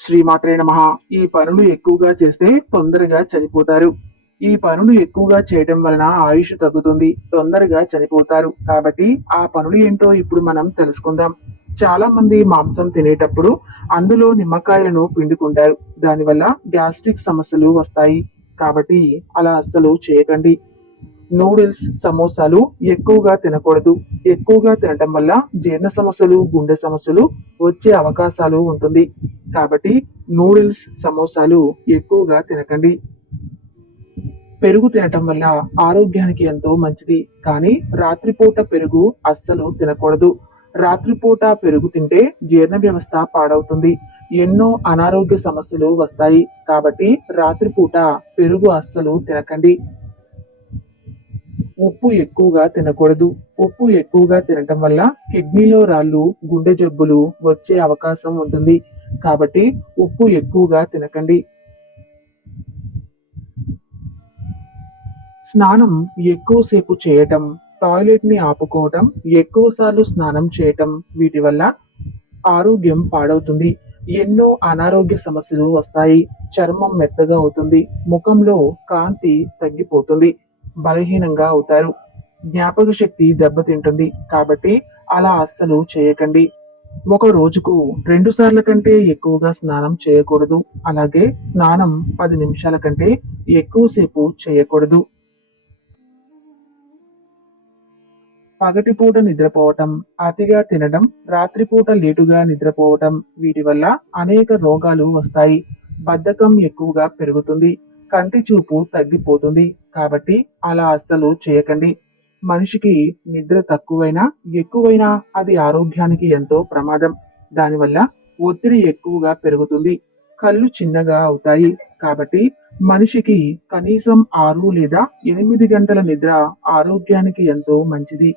శ్రీమాత్రే నమః. ఈ పనులు ఎక్కువగా చేస్తే తొందరగా చనిపోతారు. ఈ పనులు ఎక్కువగా చేయటం వలన ఆయుష్ తగ్గుతుంది, తొందరగా చనిపోతారు. కాబట్టి ఆ పనులు ఏంటో ఇప్పుడు మనం తెలుసుకుందాం. చాలా మంది మాంసం తినేటప్పుడు అందులో నిమ్మకాయలను పిండుకుంటారు. దానివల్ల గ్యాస్ట్రిక్ సమస్యలు వస్తాయి. కాబట్టి అలా అస్సలు చేయకండి. నూడిల్స్, సమోసాలు ఎక్కువగా తినకూడదు. ఎక్కువగా తినటం వల్ల జీర్ణ సమస్యలు, గుండె సమస్యలు వచ్చే అవకాశాలు ఉంటుంది. కాబట్టి నూడిల్స్, సమోసాలు ఎక్కువగా తినకండి. పెరుగు తినటం వల్ల ఆరోగ్యానికి ఎంతో మంచిది. కానీ రాత్రిపూట పెరుగు అస్సలు తినకూడదు. రాత్రిపూట పెరుగు తింటే జీర్ణ వ్యవస్థ పాడవుతుంది. ఎన్నో అనారోగ్య సమస్యలు వస్తాయి. కాబట్టి రాత్రిపూట పెరుగు అస్సలు తినకండి. ఉప్పు ఎక్కువగా తినకూడదు. ఉప్పు ఎక్కువగా తినటం వల్ల కిడ్నీలో రాళ్ళు, గుండె జబ్బులు వచ్చే అవకాశం ఉంటుంది. కాబట్టి ఉప్పు ఎక్కువగా తినకండి. స్నానం ఎక్కువసేపు చేయటం, టాయిలెట్ ని ఆపుకోవటం, ఎక్కువసార్లు స్నానం చేయటం, వీటి వల్ల ఆరోగ్యం పాడవుతుంది. ఎన్నో అనారోగ్య సమస్యలు వస్తాయి. చర్మం మెత్తగా అవుతుంది. ముఖంలో కాంతి తగ్గిపోతుంది. బలహీనంగా అవుతారు. జ్ఞాపక శక్తి దెబ్బతింటుంది. కాబట్టి అలా అస్సలు చేయకండి. ఒక రోజుకు 2 సార్ల కంటే ఎక్కువగా స్నానం చేయకూడదు. అలాగే స్నానం 10 నిమిషాల కంటే ఎక్కువసేపు చేయకూడదు. పగటిపూట నిద్రపోవటం, అతిగా తినడం, రాత్రిపూట లేటుగా నిద్రపోవటం, వీటి వల్ల అనేక రోగాలు వస్తాయి. బద్ధకం ఎక్కువగా పెరుగుతుంది. కంటి చూపు తగ్గిపోతుంది. కాబట్టి అలా అస్సలు చేయకండి. మనిషికి నిద్ర తక్కువైనా, ఎక్కువైనా అది ఆరోగ్యానికి ఎంతో ప్రమాదం. దానివల్ల ఒత్తిడి ఎక్కువగా పెరుగుతుంది. కళ్ళు చిన్నగా అవుతాయి. కాబట్టి మనిషికి కనీసం 6 లేదా 8 గంటల నిద్ర ఆరోగ్యానికి ఎంతో మంచిది.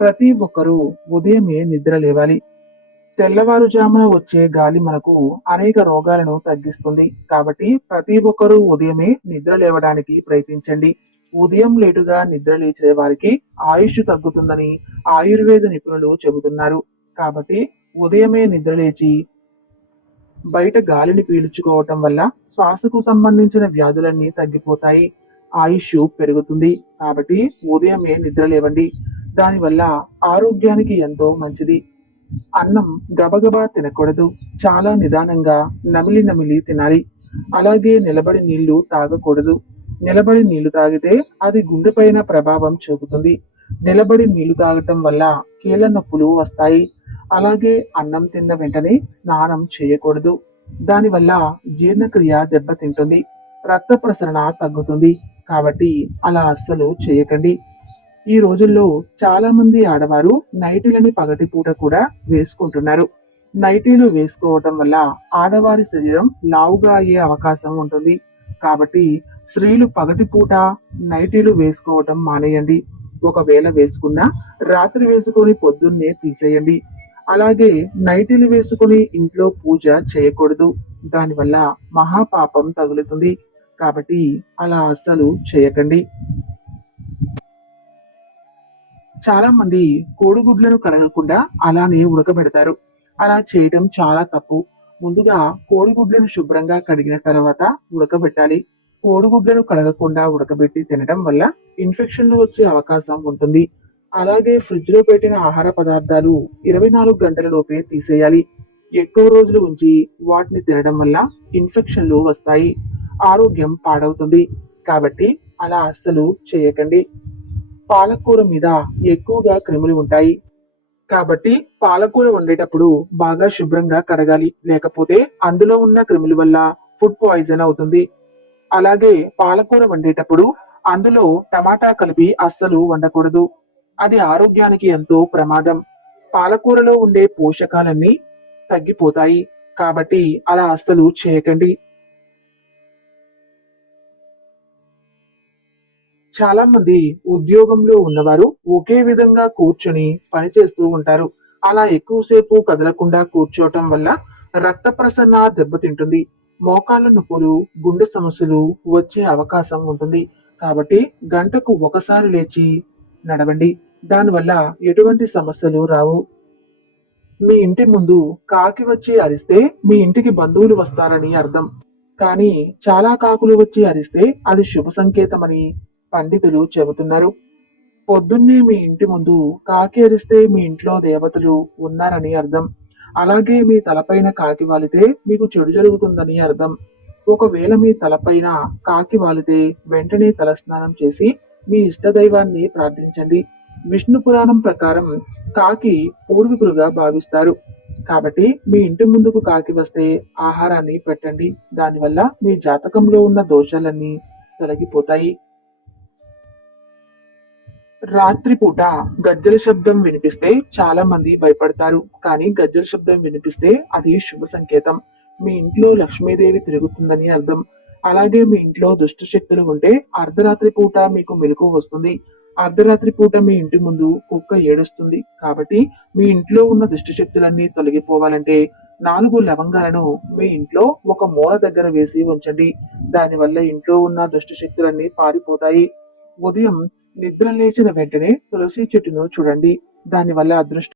ప్రతి ఒక్కరూ ఉదయమే నిద్ర లేవాలి. తెల్లవారుజామున వచ్చే గాలి మనకు అనేక రోగాలను తగ్గిస్తుంది. కాబట్టి ప్రతి ఒక్కరూ ఉదయమే నిద్ర లేవడానికి ప్రయత్నించండి. ఉదయం లేటుగా నిద్ర లేచే వారికి ఆయుష్ తగ్గుతుందని ఆయుర్వేద నిపుణులు చెబుతున్నారు. కాబట్టి ఉదయమే నిద్ర లేచి బయట గాలిని పీల్చుకోవటం వల్ల శ్వాసకు సంబంధించిన వ్యాధులన్నీ తగ్గిపోతాయి. ఆయుష్ పెరుగుతుంది. కాబట్టి ఉదయమే నిద్ర లేవండి. దానివల్ల ఆరోగ్యానికి ఎంతో మంచిది. అన్నం గబగబా తినకూడదు. చాలా నిదానంగా నమిలి నమిలి తినాలి. అలాగే నిలబడి నీళ్లు తాగకూడదు. నిలబడి నీళ్లు తాగితే అది గుండెపైన ప్రభావం చూపుతుంది. నిలబడి నీళ్లు తాగటం వల్ల కీళ్ళ నొప్పులు వస్తాయి. అలాగే అన్నం తిన్న వెంటనే స్నానం చేయకూడదు. దానివల్ల జీర్ణక్రియ దెబ్బతింటుంది. రక్త ప్రసరణ తగ్గుతుంది. కాబట్టి అలా అస్సలు చేయకండి. ఈ రోజుల్లో చాలా మంది ఆడవారు నైటీలని పగటిపూట కూడా వేసుకుంటున్నారు. నైటీలు వేసుకోవటం వల్ల ఆడవారి శరీరం లావుగా అయ్యే అవకాశం ఉంటుంది. కాబట్టి స్త్రీలు పగటిపూట నైటీలు వేసుకోవటం మానేయండి. ఒకవేళ వేసుకున్నా రాత్రి వేసుకొని పొద్దున్నే తీసేయండి. అలాగే నైటీలు వేసుకొని ఇంట్లో పూజ చేయకూడదు. దానివల్ల మహాపాపం తగులుతుంది. కాబట్టి అలా అస్సలు చేయకండి. చాలా మంది కోడిగుడ్లను కడగకుండా అలానే ఉడకబెడతారు. అలా చేయటం చాలా తప్పు. ముందుగా కోడిగుడ్లను శుభ్రంగా కడిగిన తర్వాత ఉడకబెట్టాలి. కోడిగుడ్లను కడగకుండా ఉడకబెట్టి తినడం వల్ల ఇన్ఫెక్షన్లు వచ్చే అవకాశం ఉంటుంది. అలాగే ఫ్రిడ్జ్ లో పెట్టిన ఆహార పదార్థాలు 24 గంటల లోపే తీసేయాలి. ఎక్కువ రోజులు ఉంచి వాటిని తినడం వల్ల ఇన్ఫెక్షన్లు వస్తాయి. ఆరోగ్యం పాడవుతుంది. కాబట్టి అలా అస్సలు చేయకండి. పాలకూర మీద ఎక్కువగా క్రిములు ఉంటాయి. కాబట్టి పాలకూర వండేటప్పుడు బాగా శుభ్రంగా కడగాలి. లేకపోతే అందులో ఉన్న క్రిముల వల్ల ఫుడ్ పాయిజన్ అవుతుంది. అలాగే పాలకూర వండేటప్పుడు అందులో టమాటా కలిపి అస్సలు వండకూడదు. అది ఆరోగ్యానికి ఎంతో ప్రమాదం. పాలకూరలో ఉండే పోషకాలన్నీ తగ్గిపోతాయి. కాబట్టి అలా అస్సలు చేయకండి. చాలా మంది ఉద్యోగంలో ఉన్నవారు ఒకే విధంగా కూర్చొని పనిచేస్తూ ఉంటారు. అలా ఎక్కువసేపు కదలకుండా కూర్చోవటం వల్ల రక్త ప్రసరణ దెబ్బతింటుంది. మోకాళ్ళ నొప్పులు, గుండె సమస్యలు వచ్చే అవకాశం ఉంటుంది. కాబట్టి గంటకు ఒకసారి లేచి నడవండి. దానివల్ల ఎటువంటి సమస్యలు రావు. మీ ఇంటి ముందు కాకి వచ్చి అరిస్తే మీ ఇంటికి బంధువులు వస్తారని అర్థం. కానీ చాలా కాకులు వచ్చి అరిస్తే అది శుభ సంకేతమని పండితులు చెబుతున్నారు. పొద్దున్నే మీ ఇంటి ముందు కాకి అరిస్తే మీ ఇంట్లో దేవతలు ఉన్నారని అర్థం. అలాగే మీ తలపైన కాకి వాలితే మీకు చెడు జరుగుతుందని అర్థం. ఒకవేళ మీ తలపైన కాకి వాలితే వెంటనే తలస్నానం చేసి మీ ఇష్టదైవాన్ని ప్రార్థించండి. విష్ణు పురాణం ప్రకారం కాకి పూర్వీకులుగా భావిస్తారు. కాబట్టి మీ ఇంటి ముందుకు కాకి వస్తే ఆహారాన్ని పెట్టండి. దానివల్ల మీ జాతకంలో ఉన్న దోషాలన్నీ తొలగిపోతాయి. రాత్రిపూట గజ్జల శబ్దం వినిపిస్తే చాలా మంది భయపడతారు. కానీ గజ్జల శబ్దం వినిపిస్తే అది శుభ సంకేతం. మీ ఇంట్లో లక్ష్మీదేవి తిరుగుతుందని అర్థం. అలాగే మీ ఇంట్లో దుష్ట శక్తులు ఉంటే అర్ధరాత్రి పూట మీకు మెలకువ వస్తుంది. అర్ధరాత్రి పూట మీ ఇంటి ముందు కుక్క ఏడుస్తుంది. కాబట్టి మీ ఇంట్లో ఉన్న దుష్ట శక్తులన్నీ తొలగిపోవాలంటే 4 లవంగాలను మీ ఇంట్లో ఒక మూల దగ్గర వేసి ఉంచండి. దానివల్ల ఇంట్లో ఉన్న దుష్ట శక్తులన్నీ పారిపోతాయి. ఉదయం నిద్ర లేచిన వెంటనే తులసి చెట్టును చూడండి. దానివల్ల అదృష్టం